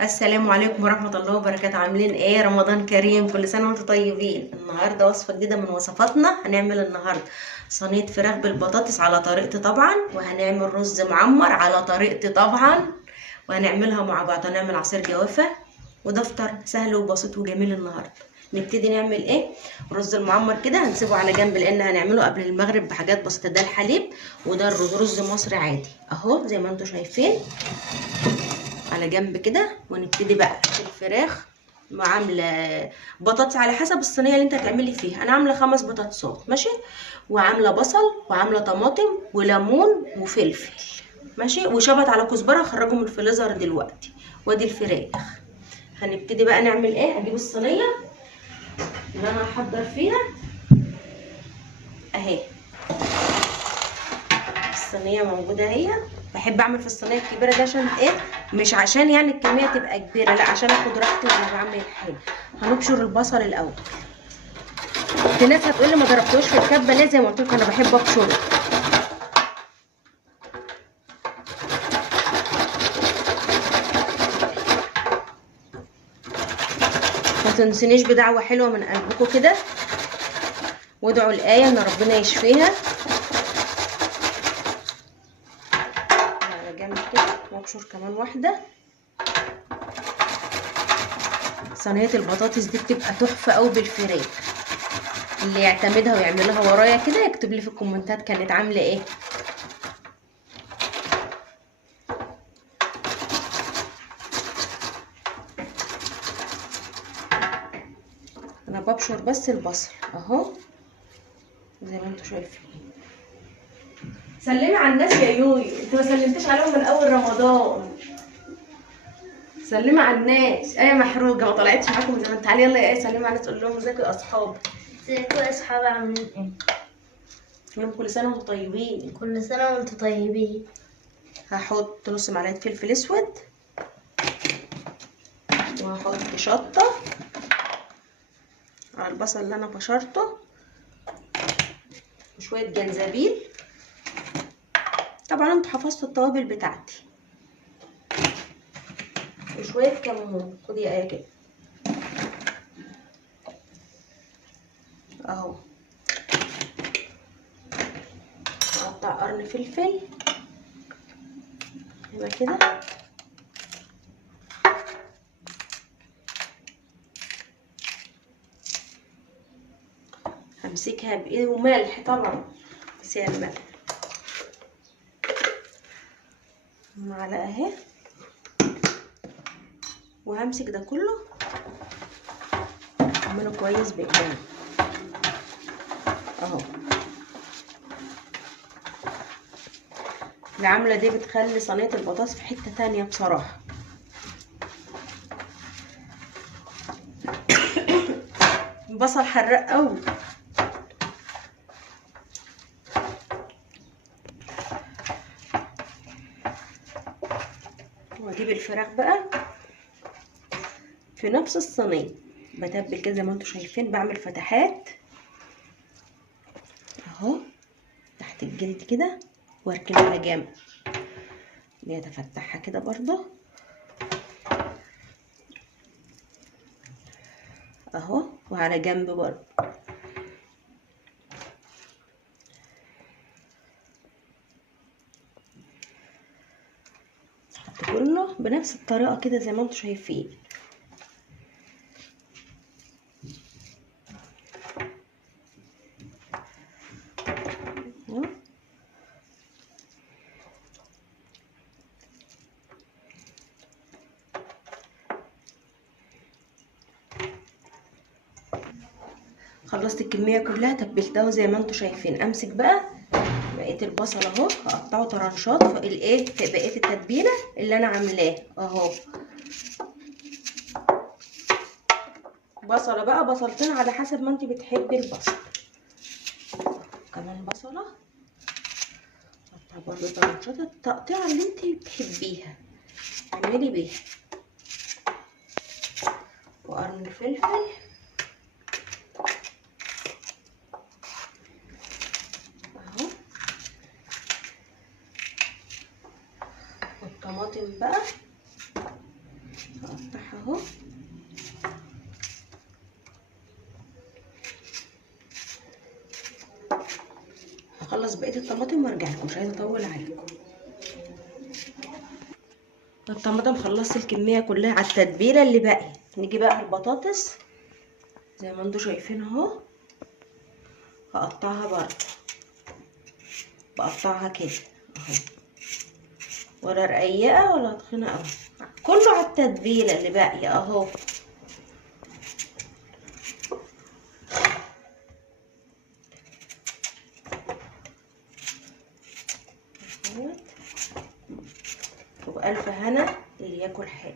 السلام عليكم ورحمة الله وبركاته. عاملين ايه؟ رمضان كريم، كل سنة وانتم طيبين. النهاردة وصفة جديدة من وصفاتنا. هنعمل النهاردة صينية فراخ بالبطاطس على طريقتي طبعا، وهنعمل رز معمر على طريقتي طبعا، وهنعملها مع بعض. هنعمل عصير جوافة، وده فطار سهل وبسيط وجميل النهاردة. نبتدي نعمل ايه؟ الرز المعمر كده هنسيبه على جنب لان هنعمله قبل المغرب بحاجات بسيطة. ده الحليب، وده الرز رز مصري عادي اهو زي ما انتم شايفين على جنب كده. ونبتدي بقى في الفراخ. عامله بطاطس على حسب الصينيه اللي انت هتعملي فيها. انا عامله 5 بطاطسات ماشي، وعامله بصل وعامله طماطم وليمون وفلفل ماشي، وشبت على كزبره هخرجه من الفريزر دلوقتي. وادي الفراخ. هنبتدي بقى نعمل ايه. هجيب الصينيه اللي انا هحضر فيها اهي. الصينيه موجوده اهي. بحب اعمل في الصينيه الكبيره دي عشان ايه؟ مش عشان يعني الكميه تبقى كبيره، لا عشان اخد راحتي وانا بعمل حاجه. هنبشر البصل الاول. في ناس هتقول لي ما ضربتوش في الكبه ليه؟ زي ما قلت لكم انا بحب ابشره. ما تنسونيش بدعوه حلوه من قلبكم كده، وادعوا الايه ان ربنا يشفيها. على جنب كده وابشر كمان واحده. صينيه البطاطس دي بتبقى تحفه قوي بالفراخ. اللي يعتمدها ويعملها ورايا كده يكتب لي في الكومنتات كانت عامله ايه. انا ببشر بس البصل اهو زي ما انتم شايفين. سلمي على الناس يا يوي، انت ما سلمتش عليهم من اول رمضان. سلمي على الناس. ايه محروقه ما طلعتش معاكم من زمان. تعالي يلا يا ايه سلمي على الناس، قول لهم ازيكم يا اصحاب. ازيكم يا اصحابي، عاملين ايه؟ قول لهم كل سنه وانتم طيبين. كل سنة وانتم طيبين. هحط نص معلقه فلفل اسود، وهحط شطه على البصل اللي انا بشرته، وشويه جنزبيل. طبعا انتوا حفظتوا التوابل بتاعتي، وشويه كمون. خدي يا ايه كده اهو. اقطع قرن فلفل يبقى كده. همسكها بايدي، وملح طبعا، بس هي الملح معلقه اهي. وهمسك ده كله اعمله كويس بايدي اهو. العمله دي بتخلي صينيه البطاطس في حته تانية بصراحه. البصل حراق قوي. واجيب الفراخ بقى في نفس الصينيه، بتبل كده زي ما انتم شايفين. بعمل فتحات اهو تحت الجلد كده، واركنها على جنب. بفتحها كده برضه اهو، وعلى جنب برضه. حط كله بنفس الطريقه كده زي ما انتم شايفين. خلصت الكميه كلها، تبلتها زي ما انتم شايفين. امسك بقى بقيه البصل اهو، هقطعه طرنشات في الايه، في بقيه التتبيله اللي انا عاملاه اهو. بصله بقى، بصلتين على حسب ما انت بتحبي البصل. كمان بصله قطع برضه طرنشات، التقطيعه اللي انت بتحبيها اعملي بيها. وقرن فلفل اهو. والطماطم بقى اخلص بقيه الطماطم وارجع لكم، مش عايزه اطول عليكم. الطماطم خلصت الكميه كلها على التتبيله اللي باقيه. نيجي بقى البطاطس زي ما انتوا شايفين اهو، هقطعها برضه، بقطعها كده اهو، ولا رقيقه ولا تخينه قوي، كله على التتبيله اللي باقيه اهو. وبألف هنا اللي ياكل حاجه.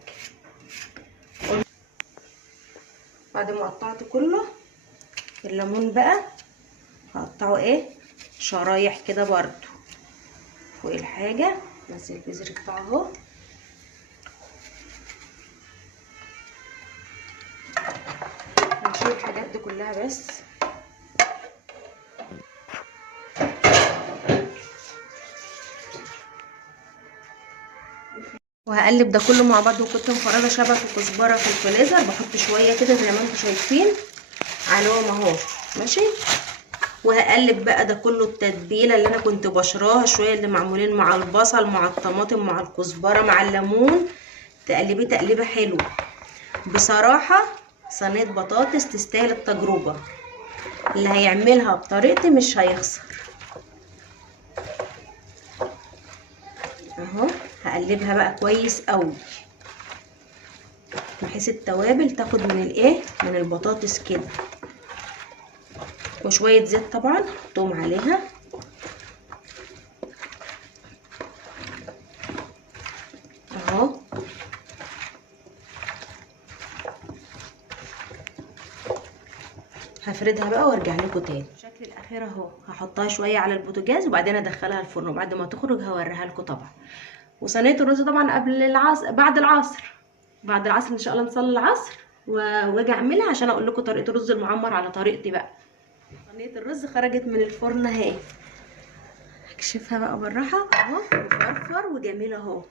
بعد ما قطعت كله، الليمون بقى هقطعه ايه شرايح كده برضو فوق الحاجه، نزل البذر بتاعه اهو. هنشيل الحاجات دي كلها بس. وهقلب ده كله مع بعض. وكنت مفرده شبت وكزبره في الفريزر، بحط شويه كده زي ما انتم شايفين عليهم اهو، ماشي. وهقلب بقى ده كله التتبيله اللي انا كنت بشراها شويه، اللي معمولين مع البصل مع الطماطم مع الكزبره مع الليمون، تقلبيه تقليبه حلوه. بصراحه صينيه بطاطس تستاهل التجربه، اللي هيعملها بطريقتي مش هيخسر اهو. هقلبها بقى كويس قوي بحيث التوابل تاخد من الايه من البطاطس كده. وشويه زيت طبعا حطهم عليها اهو. هفردها بقى وارجع لكم تاني. الشكل الاخير اهو، هحطها شويه على البوتاجاز وبعدين ادخلها الفرن، وبعد ما تخرج هوريها لكم طبعا. وصينيه الرز طبعا قبل العصر، بعد العصر ان شاء الله نصلي العصر واجي اعملها عشان اقول لكم طريقه الرز المعمر على طريقتي بقى. صينيه الرز خرجت من الفرن اهي، هكشفها بقى بالراحه اهو، مفرفر وجميل اهو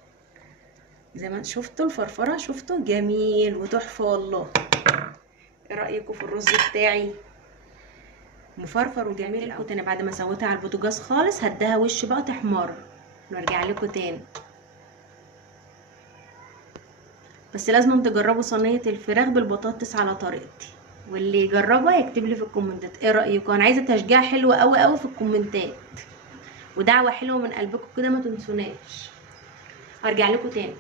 زي ما شفتوا الفرفره، شفتوا جميل وتحفه والله. ايه رايكم في الرز بتاعي؟ مفرفر وجميل. لكم تاني بعد ما سويتها على البوتاجاز خالص هديها وش بقى تحمر ونرجع لكم تاني. بس لازم تجربوا صينيه الفراخ بالبطاطس على طريقتي، واللي يجربها يكتب لي في الكومنتات ايه رايكم. انا عايزه تشجيع حلو قوي قوي في الكومنتات، ودعوه حلوه من قلبكم كده، ما تنسوناش. هرجع لكم تاني.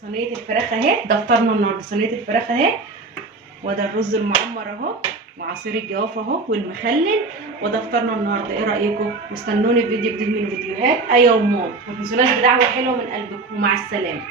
صينيه الفراخ اهي، ده فطارنا النهارده. صينيه الفراخ اهي، وده الرز المعمر اهو، وعصير الجوافه اهو والمخلل، وده فطارنا النهارده. ايه رايكم؟ واستنوني في فيديو جديد من الفيديوهات. ايوه وماما، ما تنسوناش بدعوه حلوه من قلبكم، ومع السلامه.